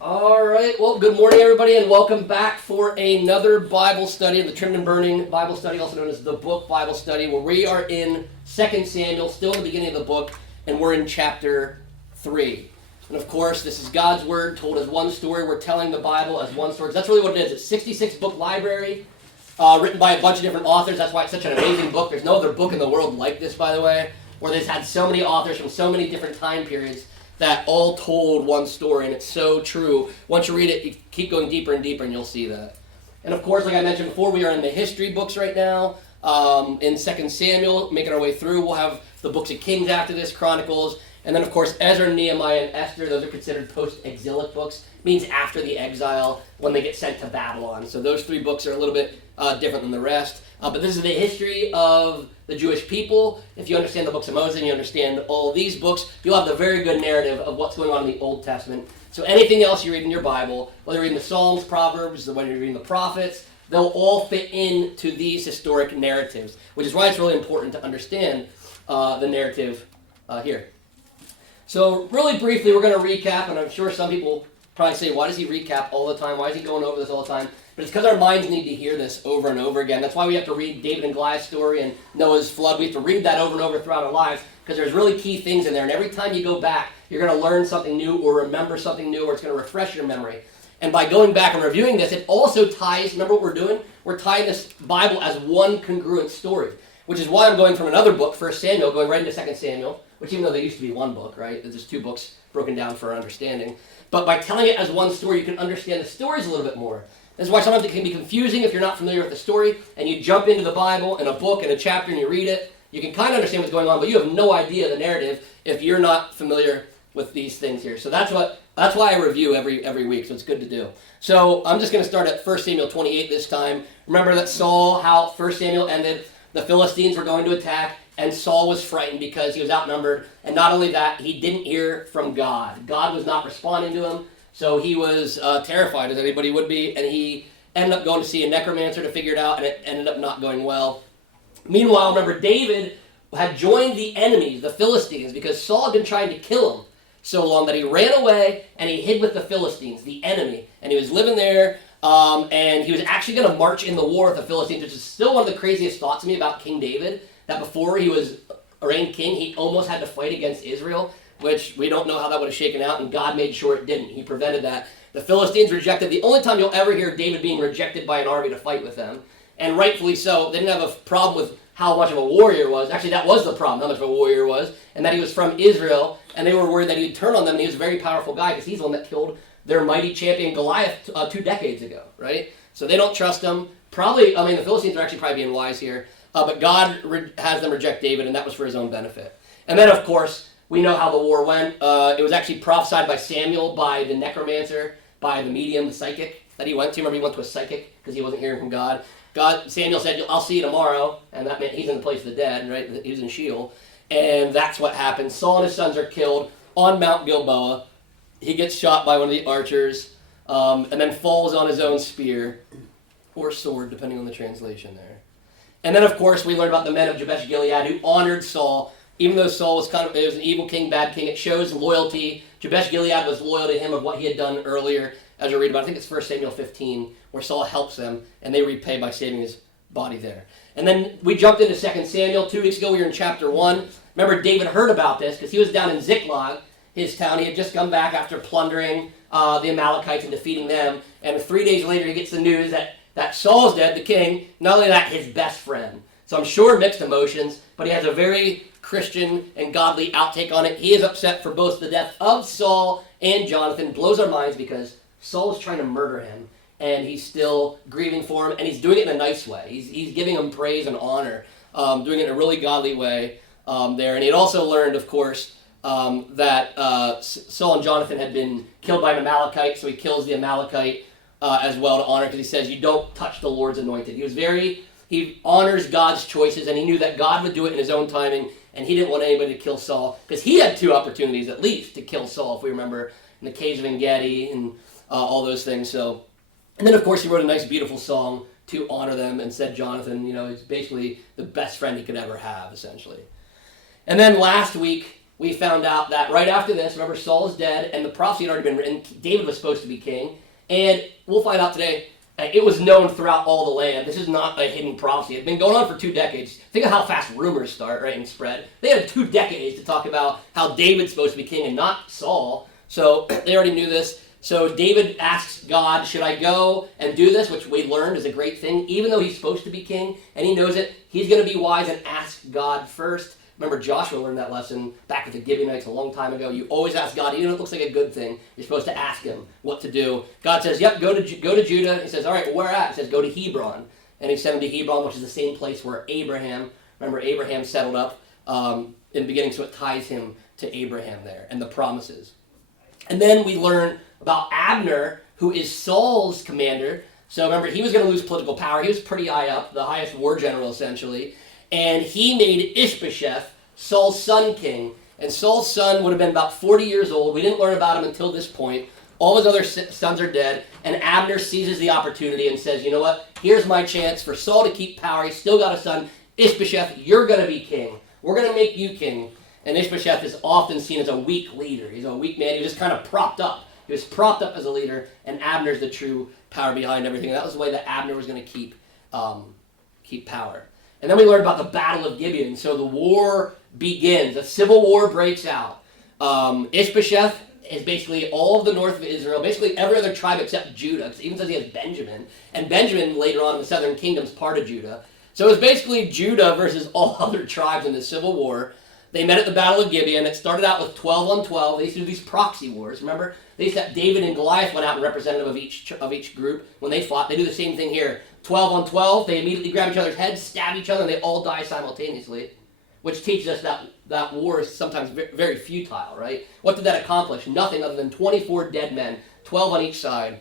All right, well, good morning, everybody, and welcome back for another Bible study, the Trimmed and Burning Bible Study, also known as the Book Bible Study, where we are in 2 Samuel, still in the beginning of the book, and we're in chapter 3. And of course, this is God's Word told as one story. We're telling the Bible as one story. That's really what it is. It's a 66-book library written by a bunch of different authors. That's why it's such an amazing book. There's no other book in the world like this, by the way, where they've had so many authors from so many different time periods that all told one story, and it's so true. Once you read it, you keep going deeper and deeper, and you'll see that. And of course, like I mentioned before, we are in the history books right now. In 2 Samuel, making our way through, we'll have the books of Kings after this, Chronicles, and then of course Ezra, Nehemiah, and Esther. Those are considered post-exilic books. It means after the exile, when they get sent to Babylon. So those three books are a little bit different than the rest. But this is the history of the Jewish people. If you understand the books of Moses and you understand all of these books, you'll have the very good narrative of what's going on in the Old Testament. So anything else you read in your Bible, whether you're reading the Psalms, Proverbs, whether you're reading the prophets, they'll all fit into these historic narratives, which is why it's really important to understand the narrative here. So really briefly, we're going to recap, and I'm sure some people probably say, why does he recap all the time? Why is he going over this all the time? But it's because our minds need to hear this over and over again. That's why we have to read David and Goliath's story and Noah's flood. We have to read that over and over throughout our lives because there's really key things in there. And every time you go back, you're going to learn something new or remember something new, or it's going to refresh your memory. And by going back and reviewing this, it also ties, remember what we're doing? We're tying this Bible as one congruent story, which is why I'm going from another book, 1 Samuel, going right into 2 Samuel, which even though they used to be one book, right? There's just two books broken down for our understanding. But by telling it as one story, you can understand the stories a little bit more. This is why sometimes it can be confusing if you're not familiar with the story, and you jump into the Bible in a book, in a chapter, and you read it. You can kind of understand what's going on, but you have no idea the narrative if you're not familiar with these things here. So that's why I review every week, so it's good to do. So I'm just going to start at 1 Samuel 28 this time. Remember that Saul, how 1 Samuel ended, the Philistines were going to attack, and Saul was frightened because he was outnumbered. And not only that, he didn't hear from God. God was not responding to him. So he was terrified, as anybody would be, and he ended up going to see a necromancer to figure it out, and it ended up not going well. Meanwhile, remember, David had joined the enemies, the Philistines, because Saul had been trying to kill him so long that he ran away and he hid with the Philistines, the enemy. And he was living there, and he was actually going to march in the war with the Philistines, which is still one of the craziest thoughts to me about King David, that before he was arraigned king, he almost had to fight against Israel, which we don't know how that would have shaken out, and God made sure it didn't. He prevented that. The Philistines rejected. The only time you'll ever hear David being rejected by an army to fight with them, and rightfully so. They didn't have a problem with how much of a warrior was. Actually, that was the problem, how much of a warrior was, and that he was from Israel, and they were worried that he'd turn on them, and he was a very powerful guy, because he's the one that killed their mighty champion Goliath 2 decades ago, right? So they don't trust him. Probably, the Philistines are actually probably being wise here, but God has them reject David, and that was for his own benefit. And then, of course, we know how the war went. It was actually prophesied by Samuel, by the necromancer, by the medium, the psychic that he went to. Remember, he went to a psychic because he wasn't hearing from God. Samuel said, I'll see you tomorrow, and that meant he's in the place of the dead, right? He was in Sheol. And that's what happened. Saul and his sons are killed on Mount Gilboa. He gets shot by one of the archers, and then falls on his own spear, or sword, depending on the translation there. And then, of course, we learn about the men of Jabesh Gilead who honored Saul. Even though Saul was it was an evil king, bad king, it shows loyalty. Jabesh Gilead was loyal to him of what he had done earlier, as we read about. I think it's 1 Samuel 15, where Saul helps them, and they repay by saving his body there. And then we jumped into 2 Samuel. 2 weeks ago, we were in chapter 1. Remember, David heard about this, because he was down in Ziklag, his town. He had just come back after plundering the Amalekites and defeating them. And 3 days later, he gets the news that Saul's dead, the king. Not only that, his best friend. So I'm sure mixed emotions, but he has a very Christian and godly outtake on it. He is upset for both the death of Saul and Jonathan. Blows our minds because Saul is trying to murder him, and he's still grieving for him, and he's doing it in a nice way. He's giving him praise and honor, doing it in a really godly way there. And he had also learned, of course, that Saul and Jonathan had been killed by an Amalekite, so he kills the Amalekite as well to honor, because he says, you don't touch the Lord's anointed. He honors God's choices, and he knew that God would do it in his own timing, and he didn't want anybody to kill Saul, because he had 2 opportunities at least to kill Saul, if we remember, in the caves of En-Gedi and all those things. So, and then of course he wrote a nice beautiful song to honor them, and said Jonathan, he's basically the best friend he could ever have, essentially. And then last week we found out that right after this, remember, Saul is dead, and the prophecy had already been written. David was supposed to be king. And we'll find out today, it was known throughout all the land. This is not a hidden prophecy. It had been going on for 2 decades. Think of how fast rumors start, right, and spread. They had 2 decades to talk about how David's supposed to be king and not Saul. So they already knew this. So David asks God, should I go and do this, which we learned is a great thing. Even though he's supposed to be king and he knows it, he's going to be wise and ask God first. Remember, Joshua learned that lesson back with the Gibeonites a long time ago. You always ask God, even if it looks like a good thing, you're supposed to ask him what to do. God says, yep, go to Judah. He says, all right, well, where at? He says, go to Hebron. And he sent him to Hebron, which is the same place where Abraham settled up in the beginning, so it ties him to Abraham there and the promises. And then we learn about Abner, who is Saul's commander. So remember, he was going to lose political power. He was pretty high up, the highest war general, essentially. And he made Ishbosheth, Saul's son, king. And Saul's son would have been about 40 years old. We didn't learn about him until this point. All his other sons are dead. And Abner seizes the opportunity and says, you know what? Here's my chance for Saul to keep power. He's still got a son. Ishbosheth, you're going to be king. We're going to make you king. And Ishbosheth is often seen as a weak leader. He's a weak man. He was just kind of propped up. He was propped up as a leader, and Abner's the true power behind everything. And that was the way that Abner was going to keep power. And then we learned about the Battle of Gibeon. So the war begins. A civil war breaks out. Ishbosheth is basically all of the north of Israel, basically every other tribe except Judah. It even says he has Benjamin. And Benjamin, later on in the southern kingdom, is part of Judah. So it was basically Judah versus all other tribes in the civil war. They met at the Battle of Gibeon. It started out with 12 on 12. They used to do these proxy wars. Remember? They said David and Goliath went out and representative of each group when they fought. They do the same thing here. 12 on 12. They immediately grab each other's heads, stab each other, and they all die simultaneously, which teaches us that war is sometimes very futile, right? What did that accomplish? Nothing other than 24 dead men, 12 on each side.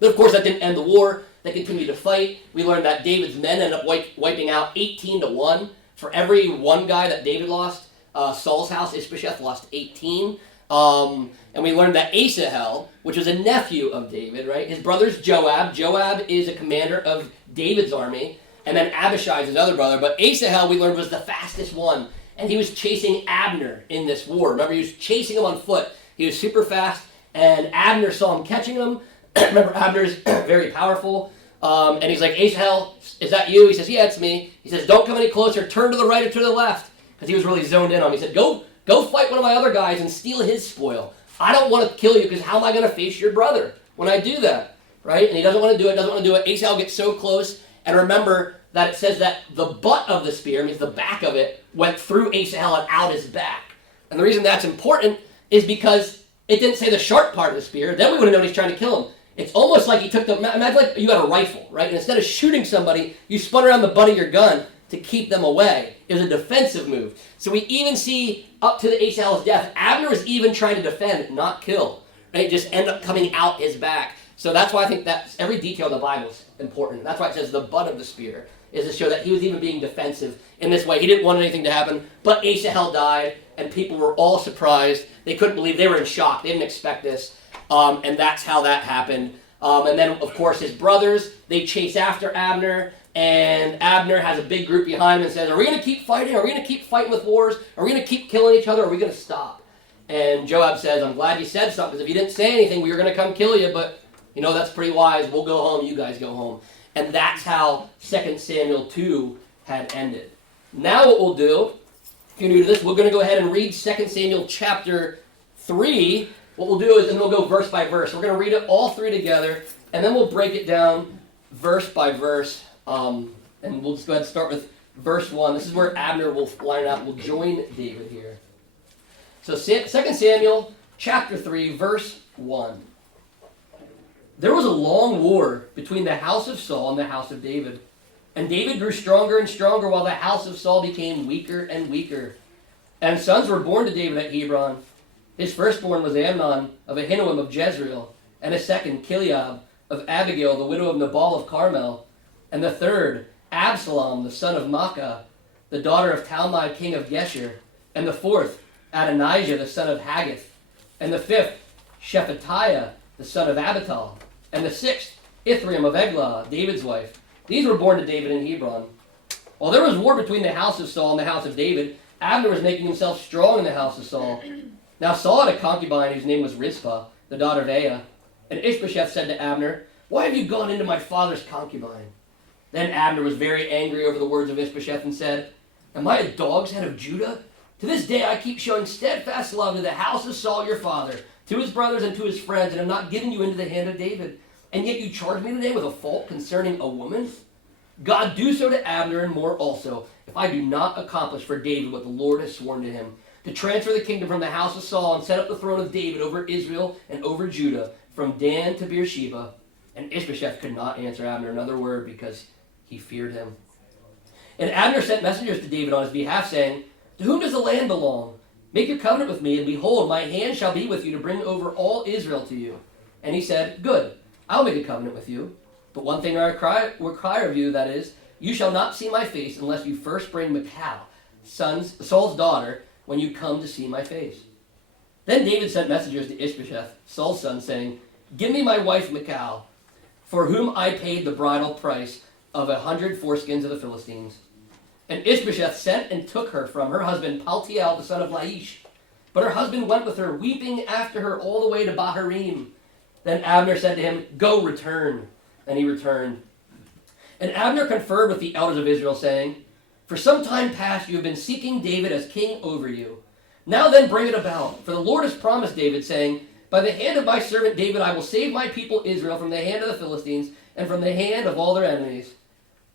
But of course, that didn't end the war. They continued to fight. We learned that David's men ended up wiping out 18-1. For every one guy that David lost, Saul's house, Ishbosheth, lost 18. And we learned that Asahel, which was a nephew of David, right? His brother's Joab. Joab is a commander of David's army. And then Abishai is his other brother. But Asahel, we learned, was the fastest one. And he was chasing Abner in this war. Remember, he was chasing him on foot. He was super fast. And Abner saw him catching him. Remember, Abner's very powerful. And he's like, Asahel, is that you? He says, yeah, it's me. He says, don't come any closer. Turn to the right or to the left. Because he was really zoned in on him. He said, go fight one of my other guys and steal his spoil. I don't want to kill you because how am I going to face your brother when I do that? Right? And he doesn't want to do it, Asahel gets so close. And remember that it says that the butt of the spear, means the back of it, went through Asahel and out his back. And the reason that's important is because it didn't say the sharp part of the spear. Then we would have known he's trying to kill him. It's almost like he took imagine like you got a rifle, right? And instead of shooting somebody, you spun around the butt of your gun to keep them away. It was a defensive move. So we even see up to the Asahel's death, Abner was even trying to defend, not kill. Right? Just end up coming out his back. So that's why I think that every detail in the Bible is important. That's why it says the butt of the spear, is to show that he was even being defensive in this way. He didn't want anything to happen, but Asahel died, and people were all surprised. They couldn't believe, they were in shock. They didn't expect this, and that's how that happened. And then, of course, his brothers, they chase after Abner, and Abner has a big group behind him and says, are we going to keep fighting? Are we going to keep fighting with wars? Are we going to keep killing each other? Or are we going to stop? And Joab says, I'm glad you said something, because if you didn't say anything, we were going to come kill you, but, you know, that's pretty wise. We'll go home. You guys go home. And that's how 2 Samuel 2 had ended. Now what we'll do, if you're new to this, we're going to go ahead and read 2 Samuel chapter 3. What we'll do is, and we'll go verse by verse. We're going to read it all three together, and then we'll break it down verse by verse. And we'll just go ahead and start with verse 1. This is where Abner will line out. We'll join David here. So 2 Samuel chapter 3, verse 1. There was a long war between the house of Saul and the house of David. And David grew stronger and stronger while the house of Saul became weaker and weaker. And sons were born to David at Hebron. His firstborn was Amnon of Ahinoam of Jezreel, and his second Chileab of Abigail, the widow of Nabal of Carmel, and the third Absalom, the son of Maacah, the daughter of Talmai, king of Geshur, and the fourth Adonijah, the son of Haggith, and the fifth Shephatiah, the son of Abital, and the sixth Ithream of Eglah, David's wife. These were born to David in Hebron. While there was war between the house of Saul and the house of David, Abner was making himself strong in the house of Saul. Now Saul had a concubine whose name was Rizpah, the daughter of Aiah. And Ishbosheth said to Abner, "Why have you gone into my father's concubine?" Then Abner was very angry over the words of Ishbosheth and said, "Am I a dog's head of Judah? To this day I keep showing steadfast love to the house of Saul your father, to his brothers and to his friends, and have not given you into the hand of David. And yet you charge me today with a fault concerning a woman? God do so to Abner and more also, if I do not accomplish for David what the Lord has sworn to him, to transfer the kingdom from the house of Saul and set up the throne of David over Israel and over Judah, from Dan to Beersheba." And Ishbosheth could not answer Abner another word because he feared him. And Abner sent messengers to David on his behalf, saying, "To whom does the land belong? Make your covenant with me, and behold, my hand shall be with you to bring over all Israel to you." And he said, "Good, I'll make a covenant with you. But one thing I require of you, that is, you shall not see my face unless you first bring Michal, Saul's daughter, when you come to see my face." Then David sent messengers to Ishbosheth, Saul's son, saying, "Give me my wife Michal, for whom I paid the bridal price of 100 foreskins of the Philistines." And Ishbosheth sent and took her from her husband Paltiel, the son of Laish. But her husband went with her, weeping after her all the way to Bahurim. Then Abner said to him, "Go, return." And he returned. And Abner conferred with the elders of Israel, saying, "For some time past you have been seeking David as king over you. Now then bring it about. For the Lord has promised David, saying, By the hand of my servant David I will save my people Israel from the hand of the Philistines and from the hand of all their enemies."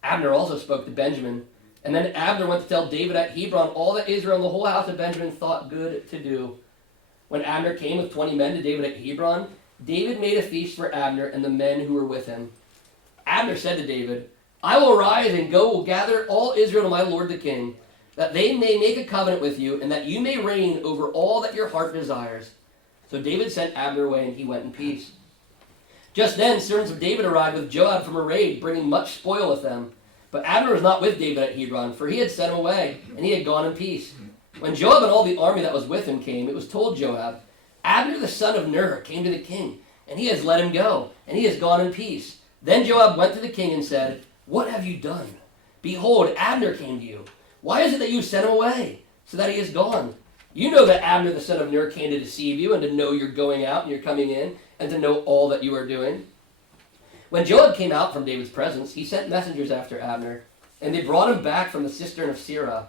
Abner also spoke to Benjamin. And then Abner went to tell David at Hebron all that Israel and the whole house of Benjamin thought good to do. When Abner came with 20 men to David at Hebron, David made a feast for Abner and the men who were with him. Abner said to David, "I will arise and go will gather all Israel to my lord the king, that they may make a covenant with you, and that you may reign over all that your heart desires." So David sent Abner away, and he went in peace. Just then servants of David arrived with Joab from a raid, bringing much spoil with them. But Abner was not with David at Hebron, for he had sent him away, and he had gone in peace. When Joab and all the army that was with him came, it was told Joab, "Abner the son of Ner came to the king, and he has let him go, and he has gone in peace." Then Joab went to the king and said, "What have you done? Behold, Abner came to you. Why is it that you sent him away, so that he is gone? You know that Abner the son of Ner came to deceive you, and to know you're going out and you're coming in, and to know all that you are doing." When Joab came out from David's presence, he sent messengers after Abner, and they brought him back from the cistern of Sirah.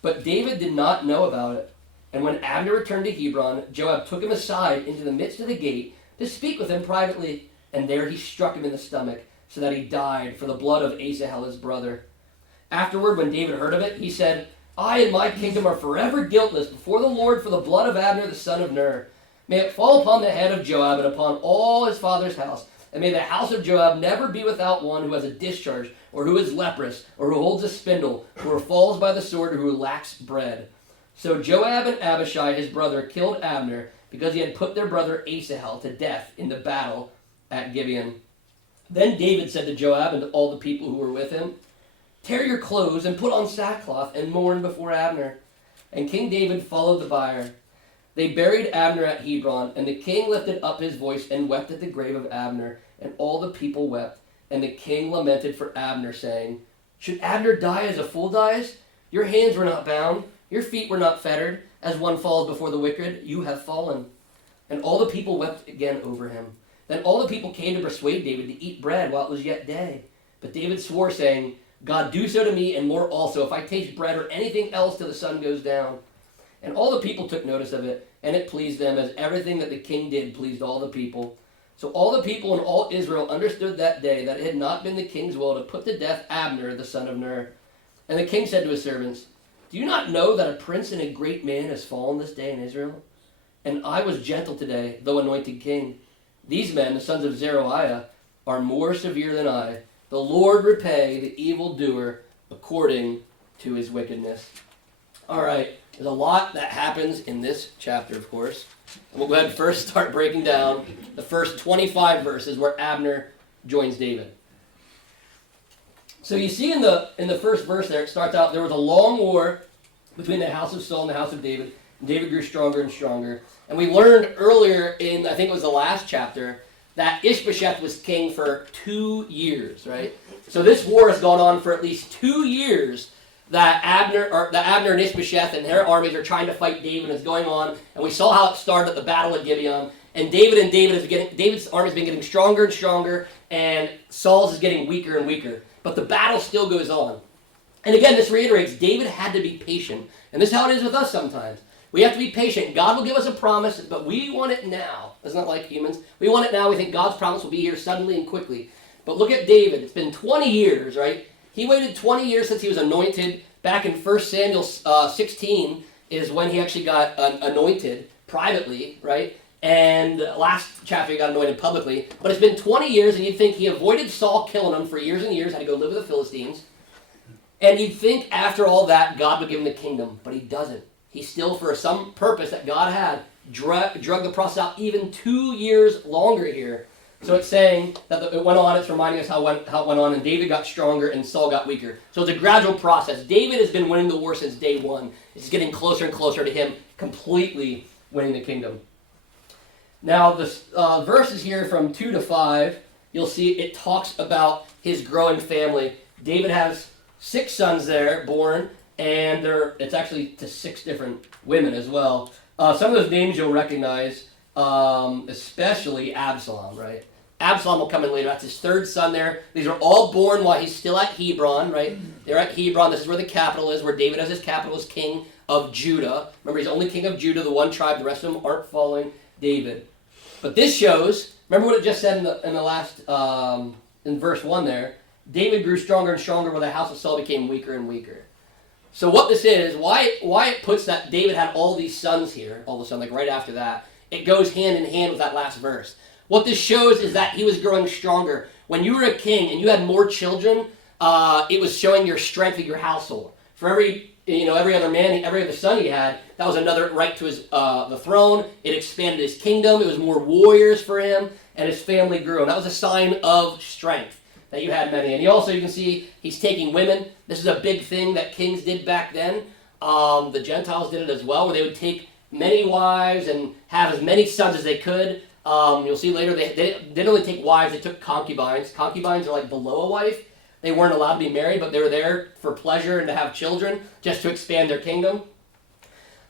But David did not know about it. And when Abner returned to Hebron, Joab took him aside into the midst of the gate to speak with him privately, and there he struck him in the stomach, so that he died for the blood of Asahel his brother. Afterward, when David heard of it, he said, "I and my kingdom are forever guiltless before the Lord for the blood of Abner the son of Ner. May it fall upon the head of Joab and upon all his father's house, and may the house of Joab never be without one who has a discharge, or who is leprous, or who holds a spindle, or who falls by the sword, or who lacks bread." So Joab and Abishai his brother killed Abner, because he had put their brother Asahel to death in the battle at Gibeon. Then David said to Joab and to all the people who were with him, "Tear your clothes and put on sackcloth and mourn before Abner." And King David followed the bier. They buried Abner at Hebron, and the king lifted up his voice and wept at the grave of Abner, and all the people wept. And the king lamented for Abner, saying, "Should Abner die as a fool dies? Your hands were not bound, your feet were not fettered. As one falls before the wicked, you have fallen." And all the people wept again over him. Then all the people came to persuade David to eat bread while it was yet day. But David swore, saying, "God do so to me, and more also, if I taste bread or anything else till the sun goes down." And all the people took notice of it, and it pleased them, as everything that the king did pleased all the people. So all the people and all Israel understood that day that it had not been the king's will to put to death Abner the son of Ner. And the king said to his servants, "Do you not know that a prince and a great man has fallen this day in Israel? And I was gentle today, though anointed king. These men, the sons of Zeruiah, are more severe than I. The Lord repay the evildoer according to his wickedness." All right, there's a lot that happens in this chapter, of course. And we'll go ahead and first start breaking down the first 25 verses where Abner joins David. So you see in the first verse there, it starts out, there was a long war between the house of Saul and the house of David. And David grew stronger and stronger. And we learned earlier in, I think it was the last chapter, that Ishbosheth was king for 2 years, right? So this war has gone on for at least 2 years that Abner and Ishbosheth and their armies are trying to fight David is going on, and we saw how it started at the Battle of Gibeon. And David's army has been getting stronger and stronger, and Saul's is getting weaker and weaker. But the battle still goes on. And again, this reiterates David had to be patient, and this is how it is with us sometimes. We have to be patient. God will give us a promise, but we want it now. Isn't that like humans? We want it now. We think God's promise will be here suddenly and quickly. But look at David. It's been 20 years, right? He waited 20 years since he was anointed. Back in 1 Samuel 16 is when he actually got anointed privately, right? And last chapter he got anointed publicly. But it's been 20 years, and you'd think he avoided Saul killing him for years and years, had to go live with the Philistines. And you'd think after all that, God would give him the kingdom. But he doesn't. He still, for some purpose that God had, drug the process out even 2 years longer here. So it's saying that it went on. It's reminding us how it went on, and David got stronger and Saul got weaker. So it's a gradual process. David has been winning the war since day one. It's getting closer and closer to him completely winning the kingdom. Now, the verses here from 2 to 5, you'll see it talks about his growing family. David has 6 sons there born, and it's actually to 6 different women as well. Some of those names you'll recognize, especially Absalom, right? Absalom will come in later. That's his 3rd son there. These are all born while he's still at Hebron, right? They're at Hebron. This is where the capital is, where David has his capital as king of Judah. Remember, he's only king of Judah, the one tribe. The rest of them aren't following David. But this shows, remember what it just said in the last, in verse 1 there, David grew stronger and stronger while the house of Saul became weaker and weaker. So what this is, why it puts that David had all these sons here, all of a sudden, like right after that, it goes hand in hand with that last verse. What this shows is that he was growing stronger. When you were a king and you had more children, it was showing your strength of your household. For every other man, every other son he had, that was another right to his the throne. It expanded his kingdom. It was more warriors for him, and his family grew. And that was a sign of strength, that you had many. And you can see he's taking women. This is a big thing that kings did back then. The Gentiles did it as well, where they would take many wives and have as many sons as they could. You'll see later they didn't only take wives, they took concubines. Concubines are like below a wife. They weren't allowed to be married, but they were there for pleasure and to have children, just to expand their kingdom.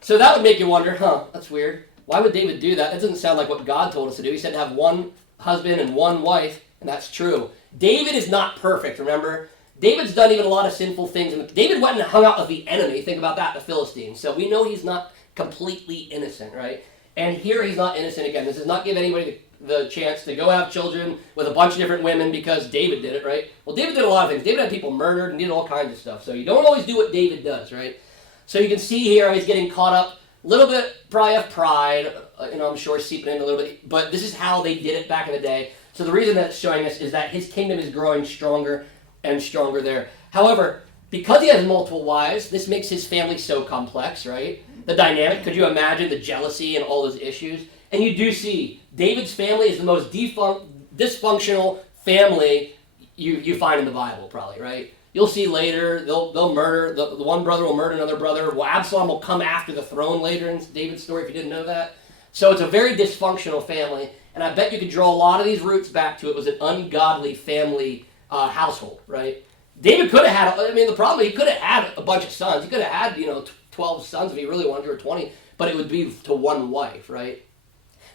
So that would make you wonder, that's weird. Why would David do that? That doesn't sound like what God told us to do. He said to have one husband and one wife, and that's true. David is not perfect, remember? David's done even a lot of sinful things. And David went and hung out with the enemy. Think about that, the Philistines. So we know he's not completely innocent, right? And here he's not innocent again. This does not give anybody the chance to go have children with a bunch of different women because David did it, right? Well, David did a lot of things. David had people murdered and did all kinds of stuff. So you don't always do what David does, right? So you can see here he's getting caught up a little bit probably of pride, I'm sure seeping in a little bit. But this is how they did it back in the day. So the reason that's showing us is that his kingdom is growing stronger and stronger there. However, because he has multiple wives, this makes his family so complex, right? The dynamic, could you imagine the jealousy and all those issues? And you do see David's family is the most dysfunctional family you find in the Bible, probably, right? You'll see later, they'll murder, the one brother will murder another brother. Well, Absalom will come after the throne later in David's story, if you didn't know that. So it's a very dysfunctional family, and I bet you could draw a lot of these roots back to it was an ungodly family household, right? David could have had, the problem, he could have had a bunch of sons. He could have had, 12 sons if he really wanted to, or 20, but it would be to one wife, right?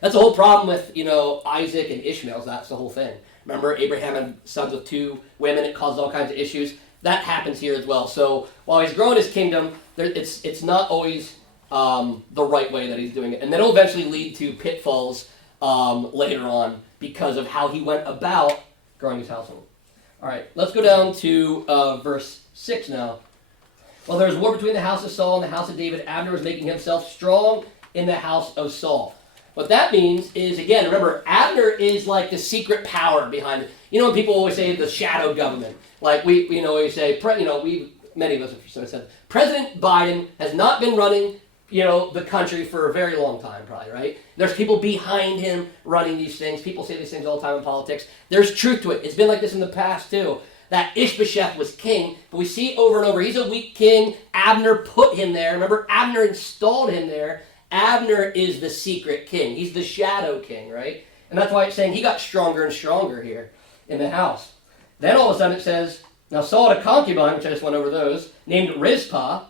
That's the whole problem with, Isaac and Ishmael. That's the whole thing. Remember, Abraham had sons with 2 women. It caused all kinds of issues. That happens here as well. So while he's growing his kingdom, it's not always the right way that he's doing it. And then it'll eventually lead to pitfalls later on because of how he went about growing his household. All right, let's go down to verse 6 now. Well, there was war between the house of Saul and the house of David. Abner was making himself strong in the house of Saul. What that means is, again, remember, Abner is like the secret power behind it. When people always say the shadow government, like we say, many of us have said, President Biden has not been running, the country for a very long time, probably, right? There's people behind him running these things. People say these things all the time in politics. There's truth to it. It's been like this in the past, too. That Ishbosheth was king, but we see over and over, he's a weak king. Abner put him there. Remember, Abner installed him there. Abner is the secret king. He's the shadow king, right? And that's why it's saying he got stronger and stronger here in the house. Then all of a sudden it says, Now Saul had a concubine, which I just went over those, named Rizpah,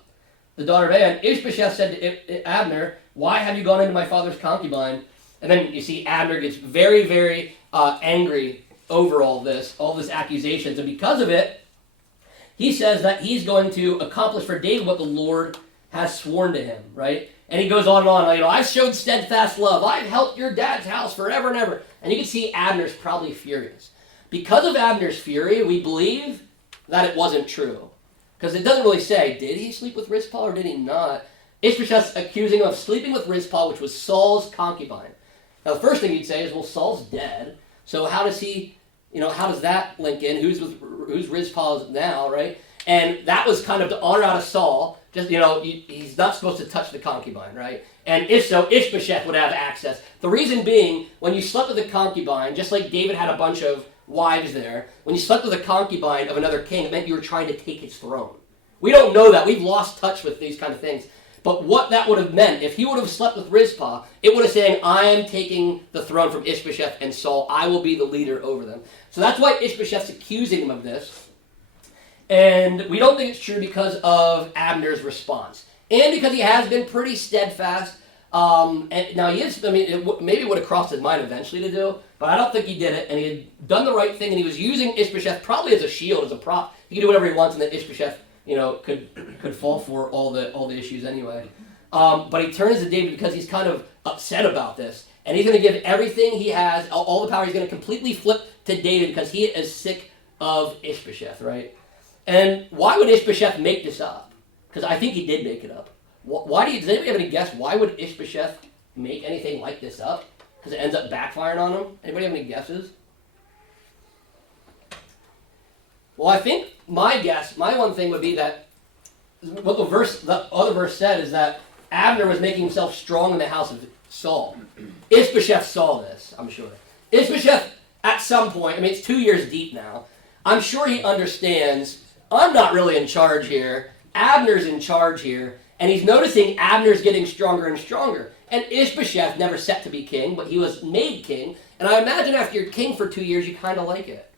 the daughter of Ammon. Ishbosheth said to Abner, "Why have you gone into my father's concubine?" And then you see Abner gets very, very angry over all this accusations. And because of it, he says that he's going to accomplish for David what the Lord has sworn to him, right? And he goes on and on. I've showed steadfast love. I've helped your dad's house forever and ever. And you can see Abner's probably furious. Because of Abner's fury, we believe that it wasn't true. Because it doesn't really say, did he sleep with Rizpah or did he not? Ishbosheth's accusing him of sleeping with Rizpah, which was Saul's concubine. Now, the first thing you'd say is, well, Saul's dead. So how does he, how does that link in? Who's Rizpah now, right? And that was kind of to honor out of Saul. Just, he's not supposed to touch the concubine, right? And if so, Ishbosheth would have access. The reason being, when you slept with a concubine, just like David had a bunch of wives there, when you slept with a concubine of another king, it meant you were trying to take his throne. We don't know that. We've lost touch with these kind of things. But what that would have meant, if he would have slept with Rizpah, it would have said, I am taking the throne from Ishbosheth and Saul. I will be the leader over them. So that's why Ishbosheth's accusing him of this. And we don't think it's true because of Abner's response. And because he has been pretty steadfast. And now he is, maybe it would have crossed his mind eventually to do, but I don't think he did it. And he had done the right thing, and he was using Ishbosheth probably as a shield, as a prop. He could do whatever he wants, and then Ishbosheth, could fall for all the issues anyway. But he turns to David because he's kind of upset about this. And he's going to give everything he has, all the power. He's going to completely flip to David because he is sick of Ishbosheth, right? And why would Ishbosheth make this up? Because I think he did make it up. Does anybody have any guess? Why would Ishbosheth make anything like this up? Because it ends up backfiring on him? Anybody have any guesses? Well, I think my one thing would be that what the other verse said is that Abner was making himself strong in the house of Saul. Ishbosheth saw this, I'm sure. Ishbosheth, at some point, it's 2 years deep now, I'm sure he understands, I'm not really in charge here, Abner's in charge here, and he's noticing Abner's getting stronger and stronger. And Ishbosheth never set to be king, but he was made king, and I imagine after you're king for 2 years, you kind of like it.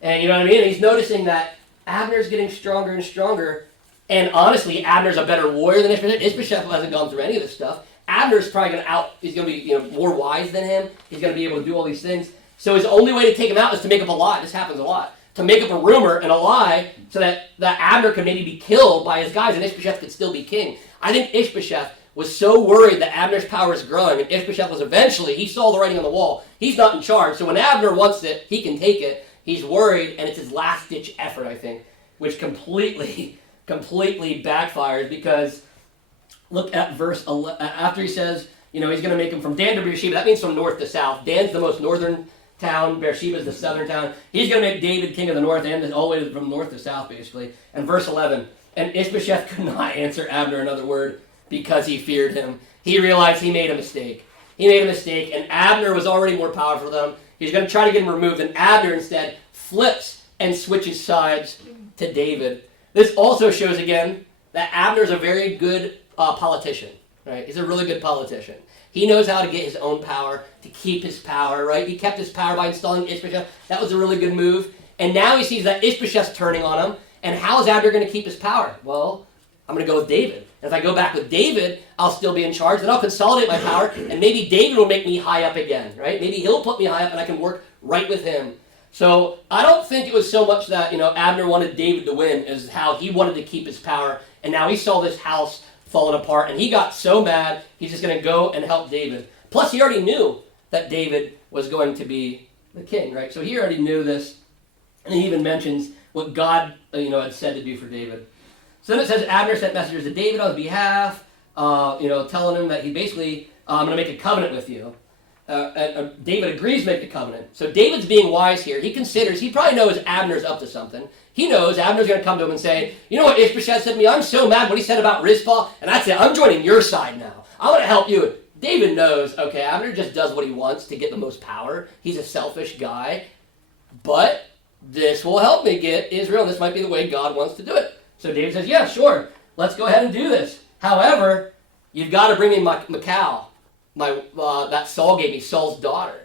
And you know what I mean? And he's noticing that Abner's getting stronger and stronger. And honestly, Abner's a better warrior than Ishbosheth. Ishbosheth hasn't gone through any of this stuff. Abner's probably going to he's going to be more wise than him. He's going to be able to do all these things. So his only way to take him out is to make up a lie. This happens a lot. To make up a rumor and a lie so that Abner could maybe be killed by his guys and Ishbosheth could still be king. I think Ishbosheth was so worried that Abner's power is growing, and Ishbosheth was eventually, he saw the writing on the wall. He's not in charge. So when Abner wants it, he can take it. He's worried, and it's his last-ditch effort, I think, which completely backfires because look at verse 11. After he says, he's going to make him from Dan to Beersheba. That means from north to south. Dan's the most northern town. Beersheba is the southern town. He's going to make David king of the north and all the way from north to south, basically. And verse 11, and Ishbosheth could not answer Abner another word because he feared him. He realized he made a mistake. And Abner was already more powerful than him. He's going to try to get him removed, and Abner instead flips and switches sides to David. This also shows, again, that Abner's a very good politician, right? He's a really good politician. He knows how to get his own power, to keep his power, right? He kept his power by installing Ishbosheth. That was a really good move. And now he sees that Ishbosheth's turning on him, and how is Abner going to keep his power? Well, I'm going to go with David. If I go back with David, I'll still be in charge. Then I'll consolidate my power, and maybe David will make me high up again, right? Maybe he'll put me high up, and I can work right with him. So I don't think it was so much that Abner wanted David to win as how he wanted to keep his power. And now he saw this house falling apart, and he got so mad, he's just going to go and help David. Plus, he already knew that David was going to be the king, right? So he already knew this, and he even mentions what God had said to do for David. So then it says Abner sent messengers to David on his behalf, telling him that he basically, I'm going to make a covenant with you. And David agrees to make the covenant. So David's being wise here. He probably knows Abner's up to something. He knows Abner's going to come to him and say, you know what Ishbosheth said to me? I'm so mad what he said about Rizpah, and that's it. I'm joining your side now. I'm going to help you. David knows, okay, Abner just does what he wants to get the most power. He's a selfish guy. But this will help me get Israel, and this might be the way God wants to do it. So David says, yeah, sure, let's go ahead and do this. However, you've got to bring me Michal, that Saul gave me, Saul's daughter,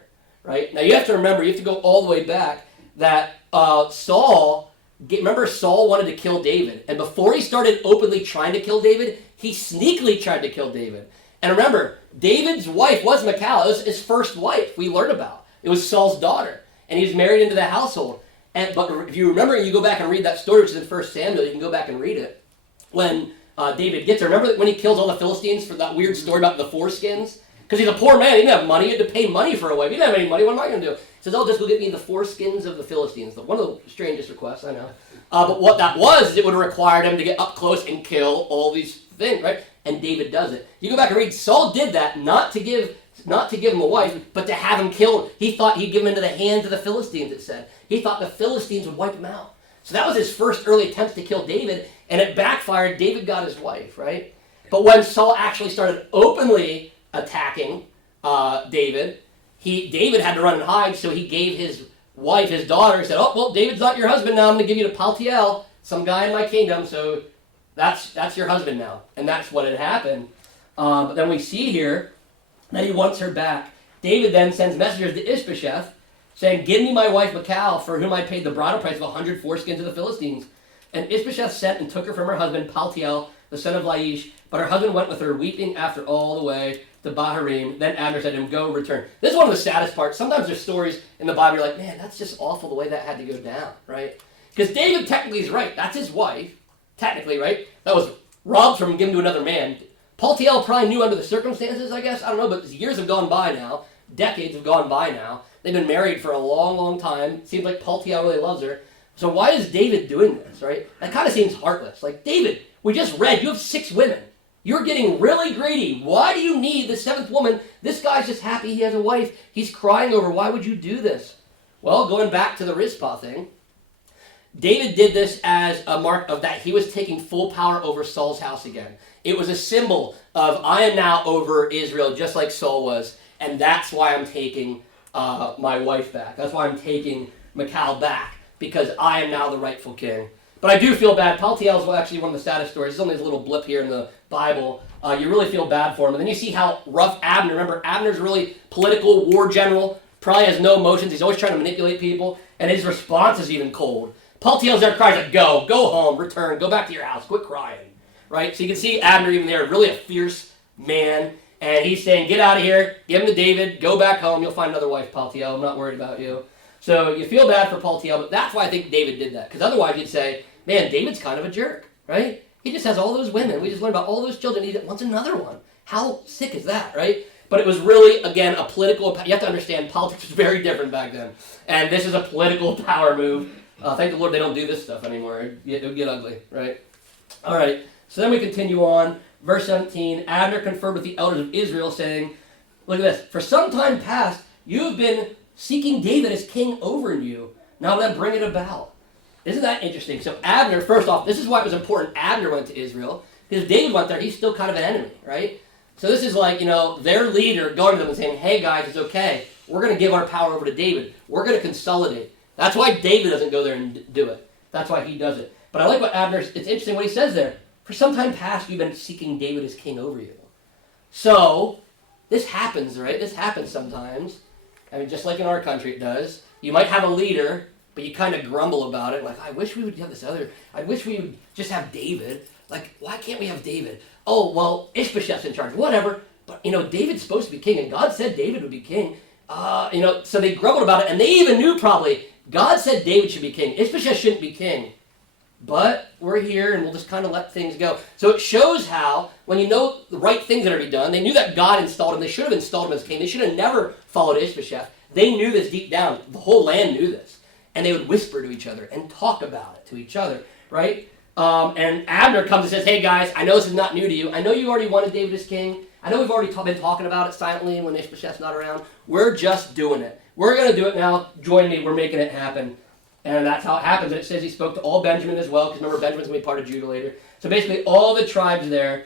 right? Now you have to remember, you have to go all the way back, that Saul remember Saul wanted to kill David, and before he started openly trying to kill David, he sneakily tried to kill David. And remember, David's wife was Michal. It was his first wife we learned about. It was Saul's daughter, and he was married into the household. But if you remember, you go back and read that story, which is in 1 Samuel, you can go back and read it. When David gets there, remember when he kills all the Philistines for that weird story about the foreskins? Because he's a poor man, he didn't have money, he had to pay money for a wife. He didn't have any money, what am I going to do? He says, oh, just go get me the foreskins of the Philistines. One of the strangest requests, I know. But what that was, is it would have required him to get up close and kill all these things, right? And David does it. You go back and read, Saul did that not to give him a wife, but to have him killed. He thought he'd give him into the hands of the Philistines, it said. He thought the Philistines would wipe him out. So that was his first early attempt to kill David, and it backfired. David got his wife, right? But when Saul actually started openly attacking David had to run and hide, so he gave his wife, his daughter, he said, oh, well, David's not your husband now. I'm going to give you to Paltiel, some guy in my kingdom, so that's your husband now. And that's what had happened. But then we see here that he wants her back. David then sends messengers to Ishbosheth, saying, give me my wife Michal, for whom I paid the bridal price of 100 foreskins of the Philistines. And Ishbosheth sent and took her from her husband, Paltiel, the son of Laish. But her husband went with her, weeping after all the way to Bahurim. Then Abner said to him, go, return. This is one of the saddest parts. Sometimes there's stories in the Bible, you're like, man, that's just awful the way that had to go down, right? Because David technically is right. That's his wife, technically, right? That was robbed from him, given to another man. Paltiel probably knew under the circumstances, I guess. I don't know, but years have gone by now. Decades have gone by now. They've been married for a long, long time. It seems like Paltiel really loves her. So why is David doing this, right? That kind of seems heartless. Like, David, we just read, you have 6 women. You're getting really greedy. Why do you need the 7th woman? This guy's just happy he has a wife. He's crying over, why would you do this? Well, going back to the Rizpah thing, David did this as a mark of that he was taking full power over Saul's house again. It was a symbol of, I am now over Israel, just like Saul was, and that's why I'm taking my wife back. That's why I'm taking Michal back, because I am now the rightful king. But I do feel bad. Paltiel is actually one of the saddest stories. It's only this little blip here in the Bible. You really feel bad for him. And then you see how rough Abner, remember, Abner's a really political war general, probably has no emotions. He's always trying to manipulate people, and his response is even cold. Paltiel's there, cries like, go home, return, go back to your house, quit crying, right? So you can see Abner even there, really a fierce man, and he's saying, get out of here, give him to David, go back home, you'll find another wife, Paltiel, I'm not worried about you. So you feel bad for Paltiel, but that's why I think David did that, because otherwise you'd say, man, David's kind of a jerk, right? He just has all those women. We just learned about all those children. He wants another one. How sick is that, right? But it was really, again, a political, you have to understand, politics was very different back then. And this is a political power move. Thank the Lord they don't do this stuff anymore. It would get ugly, right? All right, so then we continue on. Verse 17, Abner conferred with the elders of Israel, saying, look at this, for some time past, you have been seeking David as king over you. Now then bring it about. Isn't that interesting? So Abner, first off, this is why it was important Abner went to Israel. Because if David went there, he's still kind of an enemy, right? So this is like, their leader going to them and saying, hey guys, it's okay. We're going to give our power over to David. We're going to consolidate. That's why David doesn't go there and do it. That's why he does it. But I like what Abner, it's interesting what he says there. For some time past, you've been seeking David as king over you. So, this happens, right? This happens sometimes. I mean, just like in our country it does. You might have a leader, but you kind of grumble about it. Like, I wish we would have this other. I wish we would just have David. Like, why can't we have David? Oh, well, Ishbosheth's in charge. Whatever. But, David's supposed to be king, and God said David would be king. So they grumbled about it, and they even knew probably, God said David should be king. Ishbosheth shouldn't be king. But we're here, and we'll just kind of let things go. So it shows how, when you know the right things that are to be done, they knew that God installed him. They should have installed him as king. They should have never followed Ishbosheth. They knew this deep down. The whole land knew this. And they would whisper to each other and talk about it to each other, right? And Abner comes and says, hey guys, I know this is not new to you. I know you already wanted David as king. I know we've already been talking about it silently when Ishbosheth's not around. We're just doing it. We're going to do it now. Join me. We're making it happen. And that's how it happens. And it says he spoke to all Benjamin as well, because remember, Benjamin's going to be part of Judah later. So basically, all the tribes there,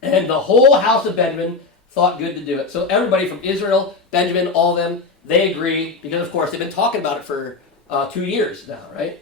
and the whole house of Benjamin thought good to do it. So everybody from Israel, Benjamin, all of them, they agree, because of course, they've been talking about it for 2 years now, right?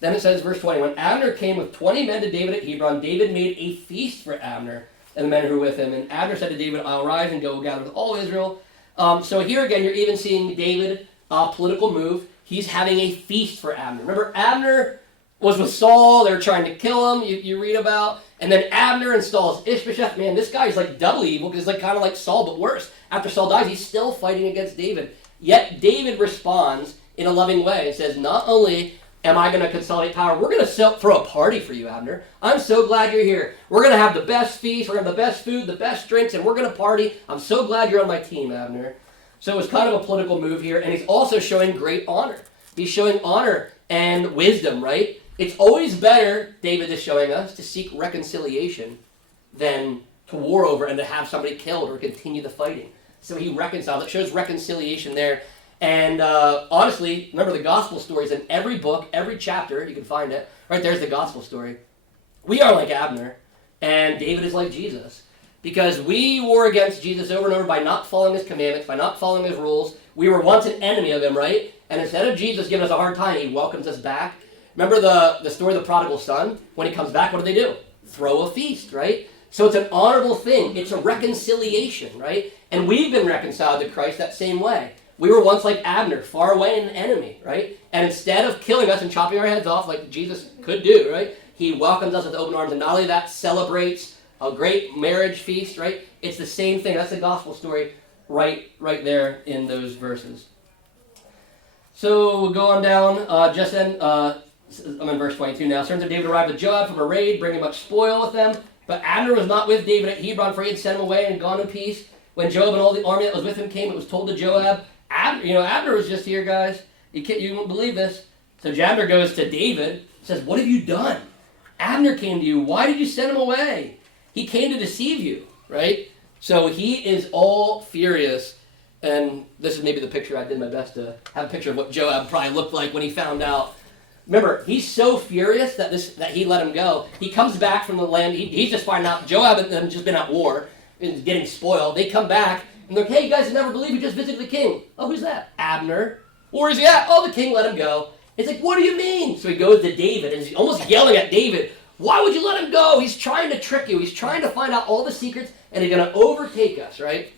Then it says, verse 20, when Abner came with 20 men to David at Hebron, David made a feast for Abner and the men who were with him. And Abner said to David, I'll rise and go gather with all Israel. So here again, you're even seeing David, political move. He's having a feast for Abner. Remember, Abner was with Saul. They were trying to kill him, you read about. And then Abner installs Ishbosheth. Man, this guy's like doubly evil because he's like kind of like Saul, but worse. After Saul dies, he's still fighting against David. Yet David responds in a loving way and says, not only am I going to consolidate power, we're going to throw a party for you, Abner. I'm so glad you're here. We're going to have the best feast, we're going to have the best food, the best drinks, and we're going to party. I'm so glad you're on my team, Abner. So it was kind of a political move here, and he's also showing great honor. He's showing honor and wisdom, right? It's always better, David is showing us, to seek reconciliation than to war over and to have somebody killed or continue the fighting. So he reconciles. It shows reconciliation there. And honestly, remember the gospel stories in every book, every chapter, you can find it. Right there's the gospel story. We are like Abner, and David is like Jesus. Because we war against Jesus over and over by not following his commandments, by not following his rules. We were once an enemy of him, right? And instead of Jesus giving us a hard time, he welcomes us back. Remember the story of the prodigal son? When he comes back, what do? Throw a feast, right? So it's an honorable thing. It's a reconciliation, right? And we've been reconciled to Christ that same way. We were once like Abner, far away and an enemy, right? And instead of killing us and chopping our heads off like Jesus could do, right? He welcomes us with open arms. And not only that, celebrates a great marriage feast, right? It's the same thing. That's the gospel story right there in those verses. So we'll go on down. Just then, I'm in verse 22 now. Sons of David arrived with Joab from a raid, bringing much spoil with them. But Abner was not with David at Hebron, for he had sent him away and gone in peace. When Joab and all the army that was with him came, it was told to Joab, Abner was just here, guys. You won't believe this. So Abner goes to David, says, what have you done? Abner came to you. Why did you send him away? He came to deceive you, right? So he is all furious. And this is maybe the picture I did my best to have a picture of what Joab probably looked like when he found out. Remember, he's so furious that he let him go. He comes back from the land. He's just finding out Joab and them just been at war and getting spoiled. They come back and they're like, hey, you guys never believe we just visited the king. Oh, who's that? Abner. Where is he at? Oh, the king let him go. It's like, what do you mean? So he goes to David and he's almost yelling at David. Why would you let him go? He's trying to trick you. He's trying to find out all the secrets and he's going to overtake us, right?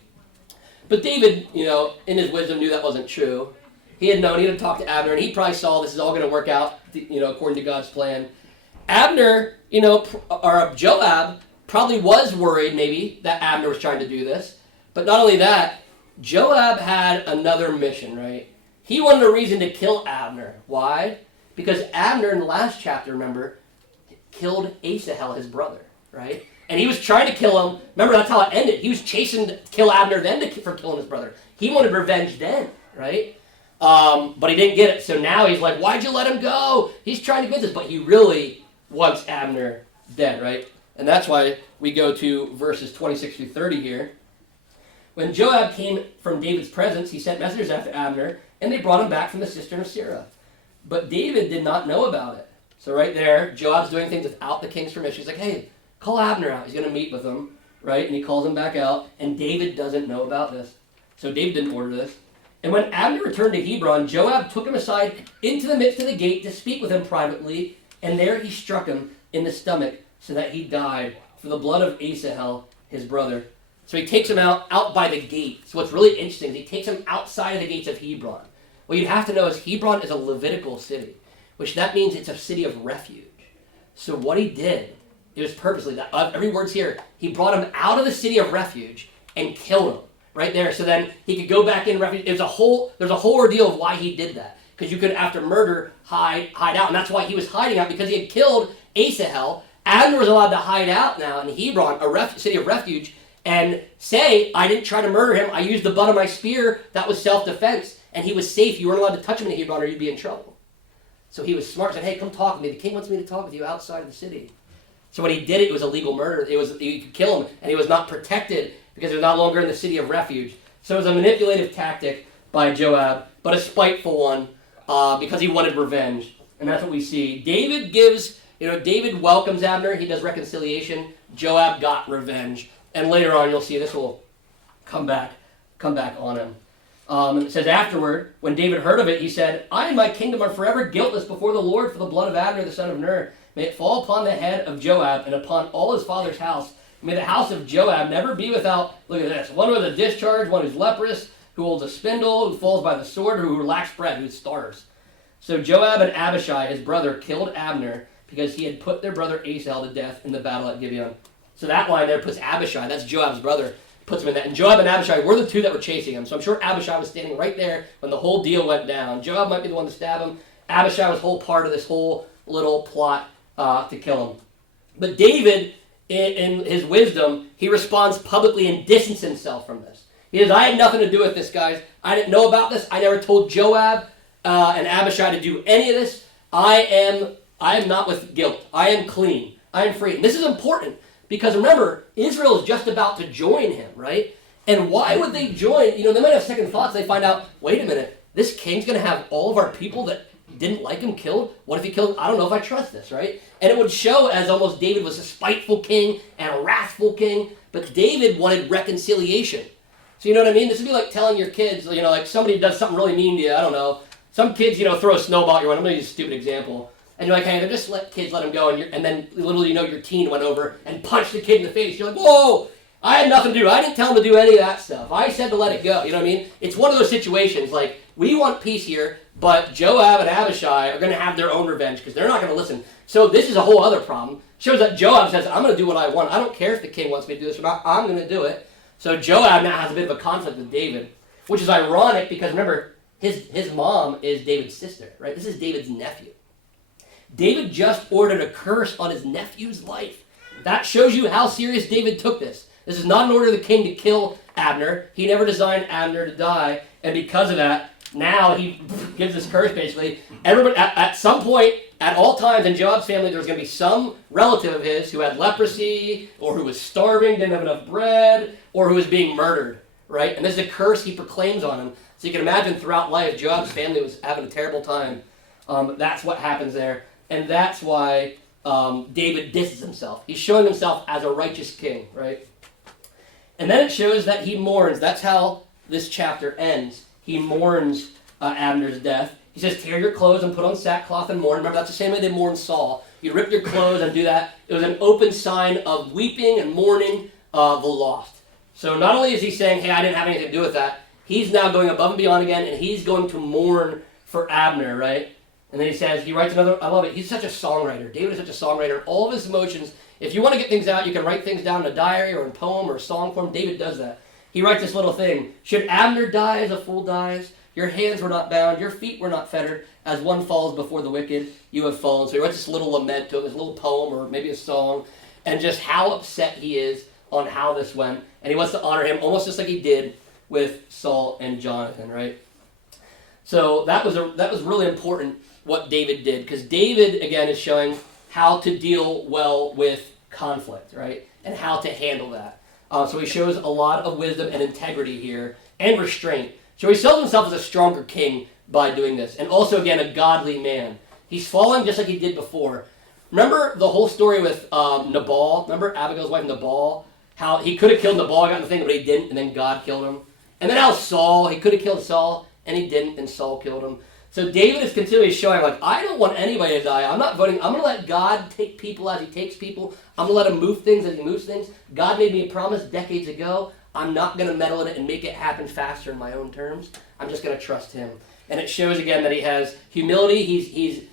But David, in his wisdom knew that wasn't true. He had talked to Abner, and he probably saw this is all going to work out, according to God's plan. Abner, or Joab, probably was worried maybe that Abner was trying to do this. But not only that, Joab had another mission, right? He wanted a reason to kill Abner. Why? Because Abner, in the last chapter, remember, killed Asahel, his brother, right? And he was trying to kill him. Remember, that's how it ended. He was chasing to kill Abner then for killing his brother. He wanted revenge then, right? But he didn't get it. So now he's like, why'd you let him go? He's trying to get this. But he really wants Abner dead, right? And that's why we go to verses 26 through 30 here. When Joab came from David's presence, he sent messengers after Abner, and they brought him back from the cistern of Sirah. But David did not know about it. So right there, Joab's doing things without the king's permission. He's like, hey, call Abner out. He's going to meet with him, right? And he calls him back out, and David doesn't know about this. So David didn't order this. And when Abner returned to Hebron, Joab took him aside into the midst of the gate to speak with him privately, and there he struck him in the stomach so that he died for the blood of Asahel, his brother. So he takes him out by the gate. So what's really interesting is he takes him outside of the gates of Hebron. What you'd have to know is Hebron is a Levitical city, which that means it's a city of refuge. So what he did, it was purposely, that every word's here, he brought him out of the city of refuge and killed him. Right there, so then he could go back in refuge. There's a whole ordeal of why he did that. Because you could, after murder, hide out. And that's why he was hiding out, because he had killed Asahel. Abner was allowed to hide out now in Hebron, a city of refuge, and say, I didn't try to murder him. I used the butt of my spear. That was self-defense. And he was safe. You weren't allowed to touch him in Hebron or you'd be in trouble. So he was smart. He said, hey, come talk with me. The king wants me to talk with you outside of the city. So when he did it, it was a legal murder. You could kill him, and he was not protected because he was no longer in the city of refuge. So it was a manipulative tactic by Joab, but a spiteful one because he wanted revenge. And that's what we see. David welcomes Abner. He does reconciliation. Joab got revenge. And later on, you'll see this will come back on him. And it says, afterward, when David heard of it, he said, I and my kingdom are forever guiltless before the Lord for the blood of Abner, the son of Ner. May it fall upon the head of Joab and upon all his father's house. May the house of Joab never be without, look at this, one with a discharge, one who's leprous, who holds a spindle, who falls by the sword, or who lacks bread, who starves. So Joab and Abishai, his brother, killed Abner because he had put their brother Asahel to death in the battle at Gibeon. So that line there puts Abishai, that's Joab's brother, puts him in that. And Joab and Abishai were the two that were chasing him. So I'm sure Abishai was standing right there when the whole deal went down. Joab might be the one to stab him. Abishai was whole part of this whole little plot to kill him. But David, in his wisdom, he responds publicly and distances himself from this. He says, I had nothing to do with this, guys. I didn't know about this. I never told Joab and Abishai to do any of this. I am not with guilt. I am clean. I am free. And this is important because remember, Israel is just about to join him, right? And why would they join? They might have second thoughts. They find out, wait a minute, this king's going to have all of our people that didn't like him killed? What if he killed? I don't know if I trust this, right? And it would show as almost David was a spiteful king and a wrathful king, but David wanted reconciliation. So you know what I mean? This would be like telling your kids, like somebody does something really mean to you, I don't know. Some kids, throw a snowball at your one. I'm going to use a stupid example. And you're like, hey, just let them go. And then literally, your teen went over and punched the kid in the face. You're like, whoa, I had nothing to do. I didn't tell him to do any of that stuff. I said to let it go. You know what I mean? It's one of those situations like, we want peace here, but Joab and Abishai are going to have their own revenge because they're not going to listen. So this is a whole other problem. Shows that Joab says, I'm going to do what I want. I don't care if the king wants me to do this or not. I'm going to do it. So Joab now has a bit of a conflict with David, which is ironic because remember, his mom is David's sister, right? This is David's nephew. David just ordered a curse on his nephew's life. That shows you how serious David took this. This is not an order of the king to kill Abner. He never designed Abner to die, and because of that, now he gives this curse basically. Everybody, at some point, at all times in Joab's family, there was going to be some relative of his who had leprosy, or who was starving, didn't have enough bread, or who was being murdered, right? And this is a curse he proclaims on him. So you can imagine throughout life, Joab's family was having a terrible time. That's what happens there. And that's why David disses himself. He's showing himself as a righteous king, right? And then it shows that he mourns. That's how this chapter ends. He mourns Abner's death. He says, tear your clothes and put on sackcloth and mourn. Remember, that's the same way they mourned Saul. You rip your clothes and do that. It was an open sign of weeping and mourning the lost. So not only is he saying, hey, I didn't have anything to do with that, he's now going above and beyond again, and he's going to mourn for Abner, right? And then he writes another, I love it, he's such a songwriter. David is such a songwriter. All of his emotions, if you want to get things out, you can write things down in a diary or in a poem or a song form. David does that. He writes this little thing. Should Abner die as a fool dies? Your hands were not bound, your feet were not fettered. As one falls before the wicked, you have fallen. So he writes this little lament to him, this little poem or maybe a song, and just how upset he is on how this went. And he wants to honor him almost just like he did with Saul and Jonathan, right? So that was really important what David did, because David, again, is showing how to deal well with conflict, right? And how to handle that. So he shows a lot of wisdom and integrity here, and restraint. So he sells himself as a stronger king by doing this, and also, again, a godly man. He's falling just like he did before. Remember the whole story with Nabal? Remember Abigail's wife Nabal? How he could have killed Nabal, got in the thing, but he didn't, and then God killed him. And then how Saul, he could have killed Saul, and he didn't, and Saul killed him. So David is continually showing, like, I don't want anybody to die. I'm not voting. I'm going to let God take people as he takes people. I'm going to let him move things as he moves things. God made me a promise decades ago. I'm not going to meddle in it and make it happen faster in my own terms. I'm just going to trust him. And it shows, again, that he has humility.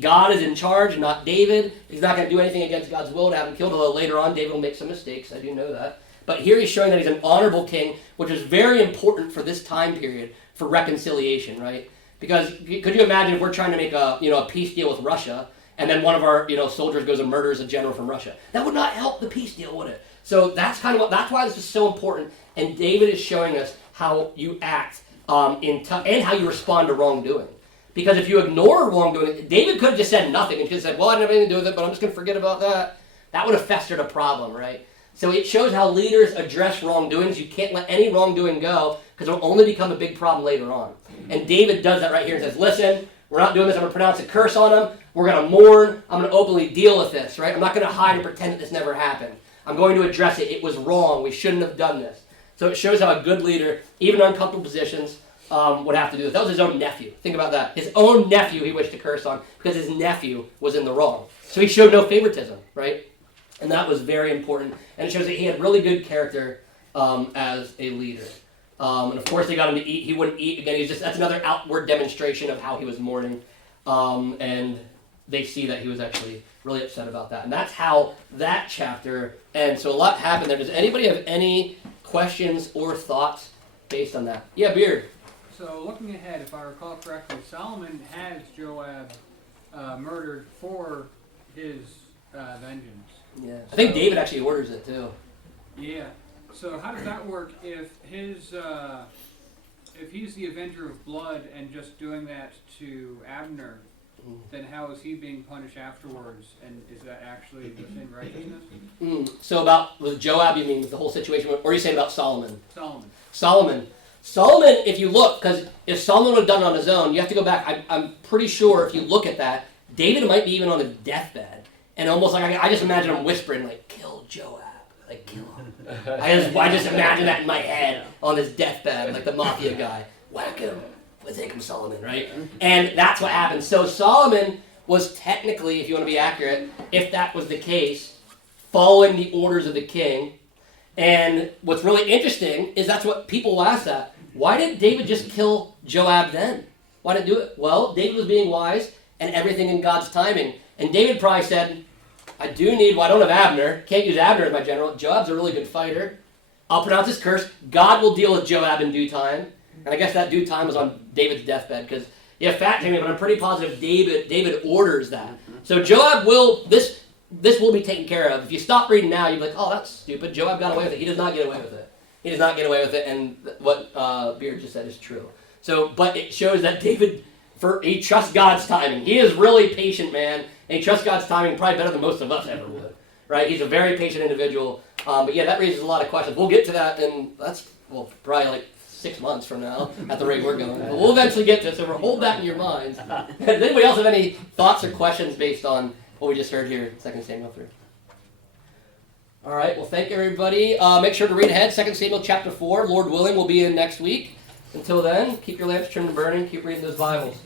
God is in charge, not David. He's not going to do anything against God's will to have him killed, although later on David will make some mistakes. I do know that. But here he's showing that he's an honorable king, which is very important for this time period for reconciliation, right? Because could you imagine if we're trying to make a peace deal with Russia, and then one of our soldiers goes and murders a general from Russia? That would not help the peace deal, would it? So that's that's why this is so important. And David is showing us how you act and how you respond to wrongdoing. Because if you ignore wrongdoing, David could have just said nothing and just said, well, I didn't have anything to do with it, but I'm just going to forget about that. That would have festered a problem, right? So it shows how leaders address wrongdoings. You can't let any wrongdoing go because it'll only become a big problem later on. And David does that right here and says, listen, we're not doing this. I'm going to pronounce a curse on him. We're going to mourn. I'm going to openly deal with this, right? I'm not going to hide and pretend that this never happened. I'm going to address it. It was wrong. We shouldn't have done this. So it shows how a good leader, even in uncomfortable positions, would have to do this. That was his own nephew. Think about that. His own nephew he wished to curse on because his nephew was in the wrong. So he showed no favoritism, right? And that was very important. And it shows that he had really good character as a leader. And of course, they got him to eat. He wouldn't eat. Again, that's another outward demonstration of how he was mourning. and they see that he was actually really upset about that. And that's how that chapter ends. So a lot happened there. Does anybody have any questions or thoughts based on that? Yeah, Beard. So looking ahead, if I recall correctly, Solomon has Joab murdered for his vengeance. Yeah. I think David actually orders it too. Yeah. So how does that work if his if he's the avenger of blood and just doing that to Abner, then how is he being punished afterwards? And is that actually within righteousness? So about with Joab, you mean with the whole situation, or are you saying about Solomon? Solomon. Solomon, if you look, because if Solomon would have done it on his own, you have to go back. I'm pretty sure if you look at that, David might be even on his deathbed. And almost like, I just imagine him whispering, like, kill Joab. Like, kill him. I just imagine that in my head on his deathbed, like the mafia guy. Whack him. Take him, Solomon, right? And that's what happened. So Solomon was technically, if you want to be accurate, if that was the case, following the orders of the king. And what's really interesting is that's what people will ask that. Why didn't David just kill Joab then? Why didn't do it? Well, David was being wise and everything in God's timing. And David probably said, I don't have Abner. Can't use Abner as my general. Joab's a really good fighter. I'll pronounce his curse. God will deal with Joab in due time. And I guess that due time was on David's deathbed because, yeah, fact Jamie, but I'm pretty positive David orders that. So Joab this will be taken care of. If you stop reading now, you'll be like, oh, that's stupid. Joab got away with it. He does not get away with it. He does not get away with it, and what Beard just said is true. So, but it shows that David, he trusts God's timing. He is really patient, man, and he trusts God's timing probably better than most of us ever would, right? He's a very patient individual. But yeah, that raises a lot of questions. We'll get to that, and that's probably like 6 months from now at the rate we're going. But we'll eventually get to it, so hold that in your minds. Does anybody else have any thoughts or questions based on what we just heard here in 2 Samuel 3? All right, well, thank you, everybody. Make sure to read ahead. 2 Samuel chapter 4. Lord willing, we'll be in next week. Until then, keep your lamps trimmed and burning. Keep reading those Bibles.